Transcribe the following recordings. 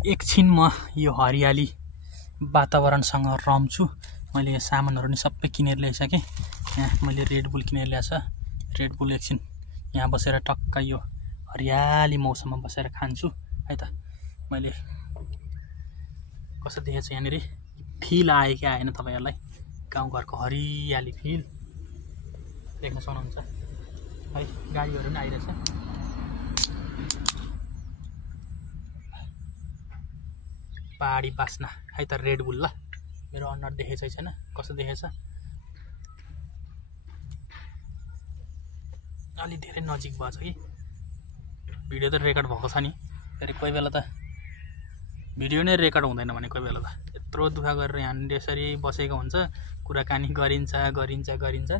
एकछिन म यो हरियाली वातावरणसँग रम्छु। मैले यहाँ सामानहरू नि सबै किनेर ल्याइसकेँ। यहाँ मैले रेड बुल किनेर ल्याएको छ। रेड बुल एकछिन यहाँ बसेर टक्क यो हरियाली मौसममा बसेर खान्छु है त। मैले कस्तो देखेछ यहाँनिर फिल आयो कि आएन तपाईँहरूलाई? गाउँघरको हरियाली फिल देख्न सक्नुहुन्छ है। गाडीहरू पनि आइरहेछ। पहाडी बास्ना है त रेड बुल। ल मेरो अनुहार देखेछ छैन? कस्तो देखेछ? अलि धेरै नजिक भएछ कि भिडियो त रेकर्ड भएको छ नि। फेरि कोही बेला त भिडियो नै रेकर्ड हुँदैन भने कोही बेला त यत्रो दुःख गरेर यहाँनिर यसरी बसेको हुन्छ, कुराकानी गरिन्छ गरिन्छ गरिन्छ।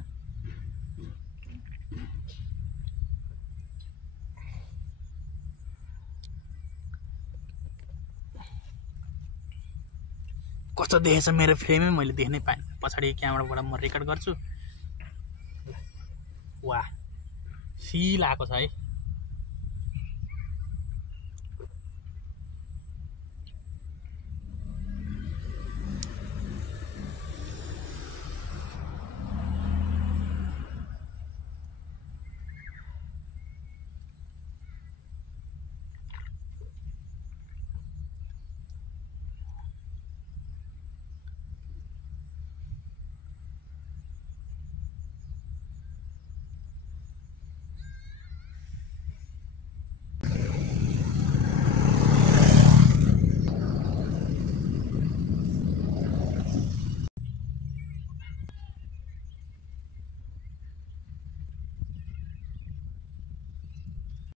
कस्तो देखेछ मेरो फ्रेमै मैले देख्नै पाएँ। पछाडि क्यामेराबाट म रेकर्ड गर्छु। वाह फिल आएको छ है।